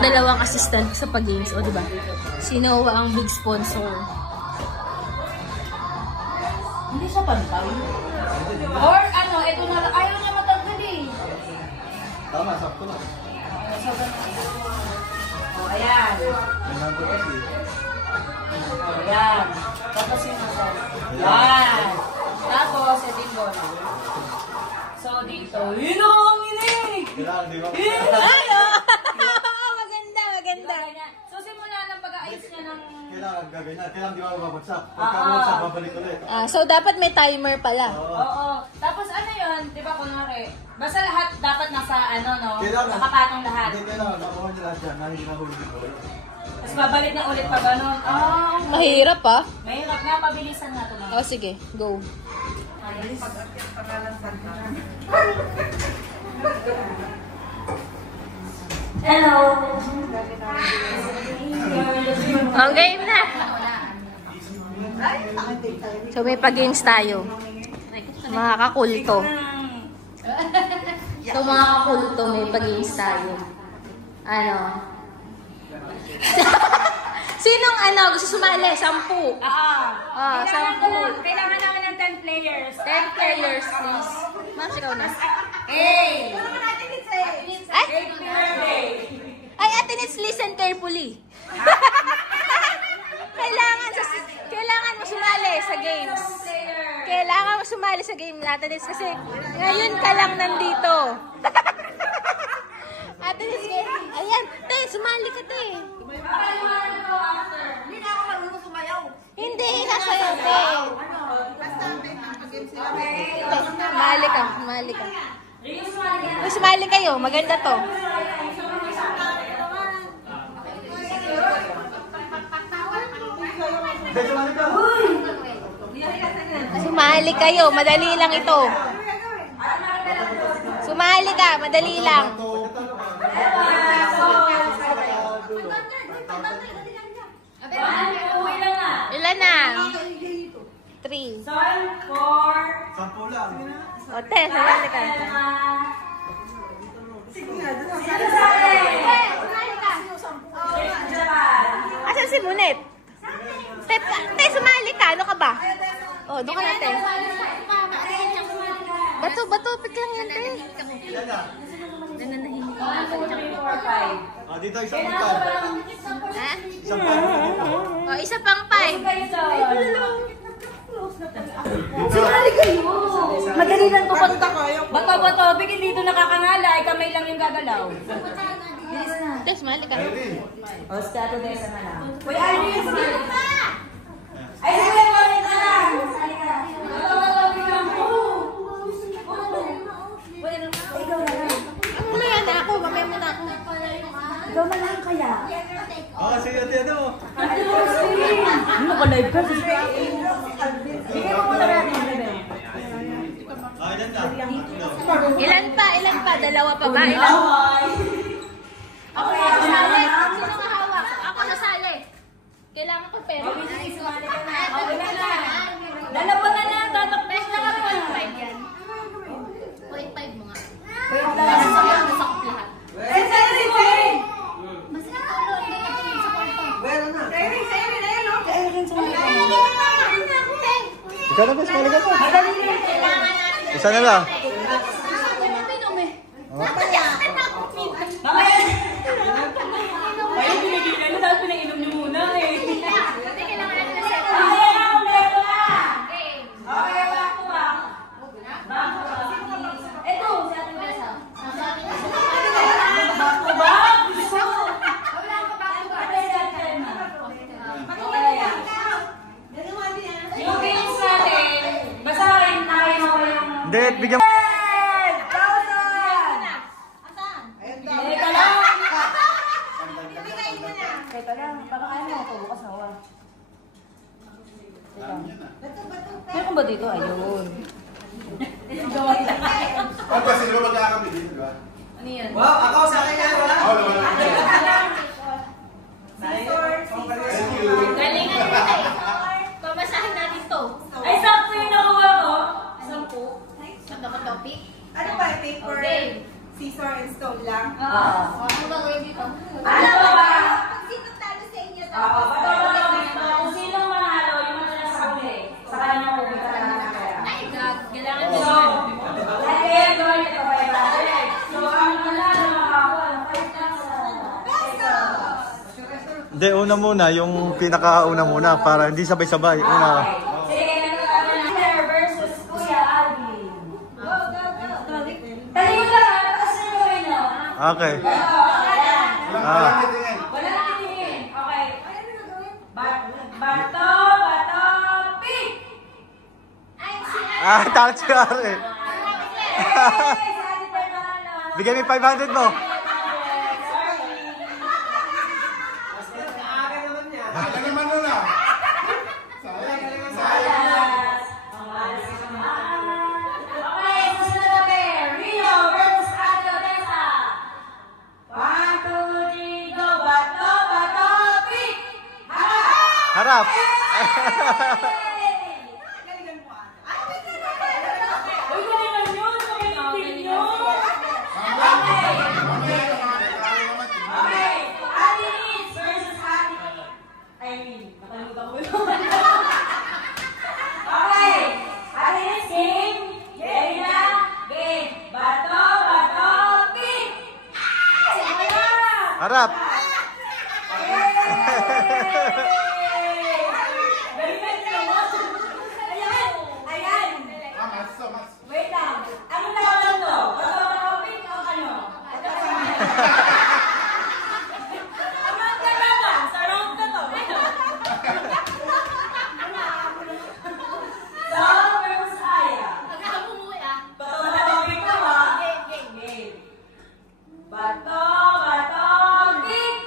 yung dalawang assistant sa pag-games, o diba? Si Noah ang big sponsor. Hindi siya pantay. Or ano, ito na, ayaw niya matanggal eh. Tama, sakto na. O, ayan. Ayan. Tapos yung masal. Ayan. Tapos, ito yung bola. So, dito. Yun ang inig! Kailangan, di ba? Ay, oh! Maganda, maganda. So, simula ng pag-aayos niya ng... Kailangan gaganyan. Kailangan di ba mababagsak? Pagka mabagsak, babalik ulit. So, dapat may timer pala. Oo. Tapos, ano yun? Di ba, kunwari, basta lahat dapat nasa, ano, no? Kailangan. Nakapatong lahat. Hindi, kailangan. Nakuha niya lahat yan. Hindi nahuli ko. Tapos, babalik na ulit pa ganun. Oh, Mahirap, ah. mahirap nga, pabilisan na ito. O, sige. Go. Hello! Ang game na! So, may pag-games tayo. Mga kakulto. So, mga kakulto, may pag-games tayo. Ano? Sinong gusto sumali? 10. Kailangan namin ng 10 players. 10 players, please. Ma'am, ikaw na. Hey! Ay, Ate Nits, listen carefully. Kailangan mo sumali sa games. Kailangan mo sumali sa game, Ate Nits, kasi ngayon ka lang nandito. Ate Nits, ayan, te, sumali ka, te. Hindi na ako marunong sumayaw. Hindi, kasayaw, te. Sumali ka. Uy, sumali kayo, maganda to. Sumali kayo, madali lang ito. Sumali ka, madali lang. Ilan na? 3. 10 lang. O, te, sumali ka. Asan si Munet? Te, sumali ka. Ano ka ba? O, doon ka na, te. Bato, pick lang yan, te. Ilan na? Nananahimik ka. Dito, isang pangpal. Ha? Isang pangpal. O, isa pang 5. Sumali kayo! Madali lang to. Bato, bigyan dito nakakangala. Ay kamay lang yung gagalaw. Bilis na. Te, sumali ka. O, stato na isa na lang. Uy, Iris! Ay, sige, ulit na lang! Bato, bigyan ko! Ikaw na lang. Mamaya na ako, mamaya mo na ako. Ikaw na lang kaya. Sige, ano? Ano ka live ka? Bigyan mo muna natin. Ilan na? Ilan pa? Dalawa pa ba? Ilan? Ako nasali. Sino nga hawak? Ako nasali. Kailangan ko pera. Sumali ka na. Okay na lang. Dalawa na lang. Tatakbes na ka pa. 0.5 yan. 0.5 mo nga. Wait lang. Nasakop lahat. Ikaw na ba? Sumali ka pa. Isa na lang. Mamaya! Ay, pinagilan na. Tapos pinainom niyo muna eh. Hindi, bigyan mo. Teka lang, parang ayaw mo ako bukas na wa. Meron ba dito? Ayun. Ano ba sila magkakami dito ba? Ano yan? Wow, ako sa akin yan, wala? Thank you. Galingan nila eh. Pamasahin natin to. Ay, sakto yung nakuha ko. 10. Ano topic? Ano ba, paper, Okay. scissor, and stone lang? Oo. Ano ba gawin dito? Alam Hindi, una muna. Yung pinakauna muna para hindi sabay-sabay. Una. Sige, Claire versus Kuya Alvin. Go, go, go. Dali mo lang, taas na yung gawin nyo. Okay. Wala titingin. Okay. Bato, pick! Takot si Ari. Bigyan mo 500 mo. Harap. Harap. Wait lang. Ano na ako to? Pink o ano? Ano ang kalaban? Sa round na to. Sal versus Aya. Bato na pink ka ba? Game. Bato, pink.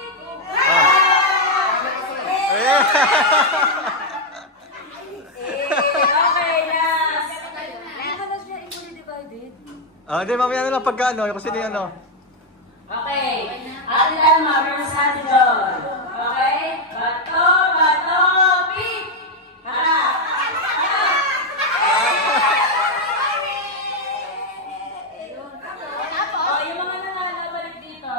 Okay na. Hindi, mamaya na lang pagka ano. Kasi di ano. Okay. Ate Alma versus Ate John. Okay? Bato, pick! Harap! Oh, yung mga nananabalik dito.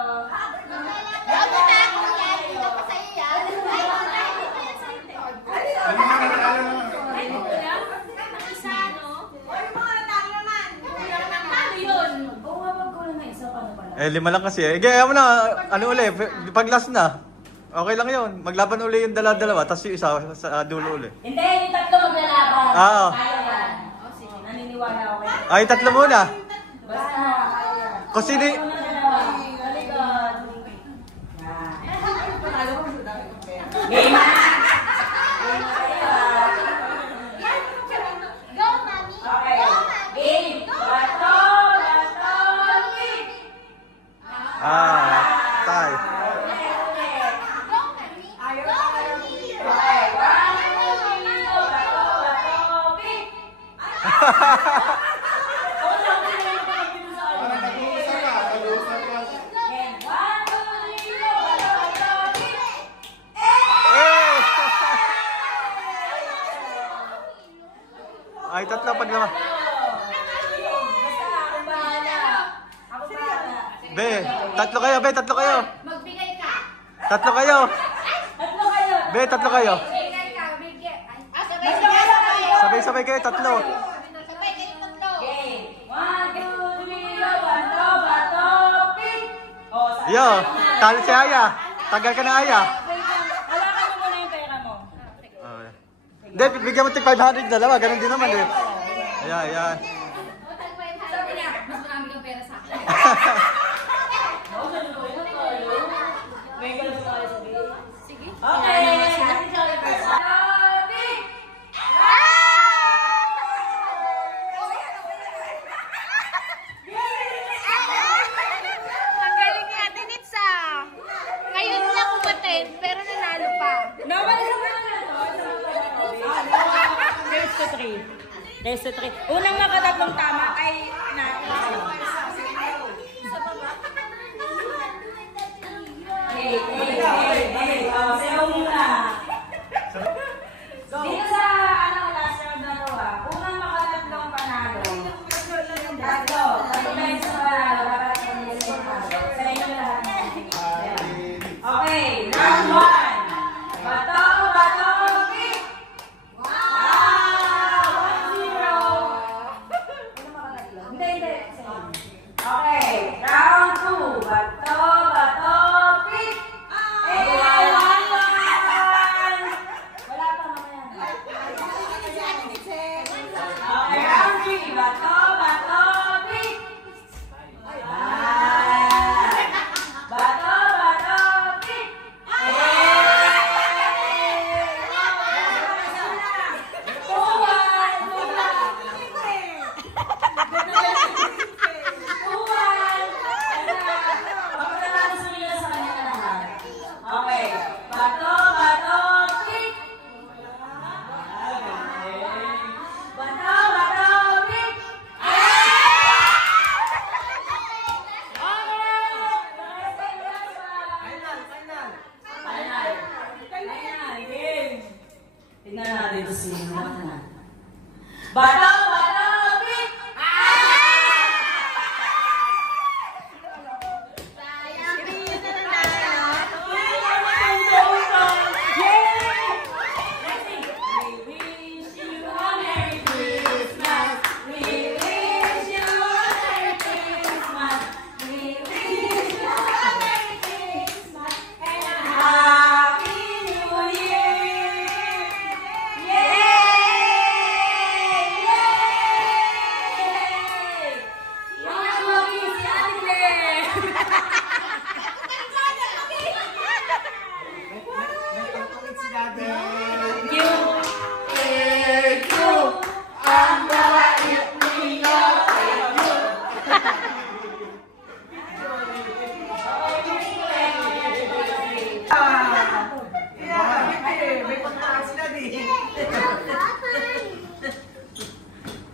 Lima lang kasi eh. Kaya mo na, ano uli, pag last na. Okay lang yun. Maglaban uli yung dala-dalawa, tapos yung isa sa dulo uli. Hindi, yung tatlo maglalaban. Oo. Kaya yan. Naniniwala ako kayo. Ay, tatlo muna. Basta, kaya yan. Kasi di... Game na! Okay. Game! Bato, pick! Tay. Ay, tatlo paglama. Be, tatlo kayo, be, tatlo kayo. Magbigay ka. Tatlo kayo. Tatlo kayo. Be, tatlo kayo. Bigay ka, bigay. Sabay-sabay. Sabay-sabay kayo, tatlo. Sabay kayo tatlo. Okay. 1, 2, 3, bato, pick! Oh, sa Yo, talo si Aya. Tagal ka na, Aya. Hawakan mo muna yung pera mo. Hindi, bigyan mo tig 500 dalawa. Ganun din naman eh. Ayan. Sabi niya, mas marami kang pera sa akin. Sige. Okay. Pick! Ang galing ni Ate Nitsa. Ngayon lang umaten, pero nanalo pa. There's the 3. Unang makatatlong tama ay natin. Hey. Sayo muna. Dito sa last round na to unang makatatlong panalo. Tatlo tayo sa panalo. Sa inyo lahat. Okay, round 1. Bato, pick! Hindi. Okay, round 2. Bato, pick! Hey, Ayan, game. Tingnan natin ito sino na. Bato, bato, pick!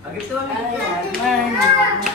Agad to,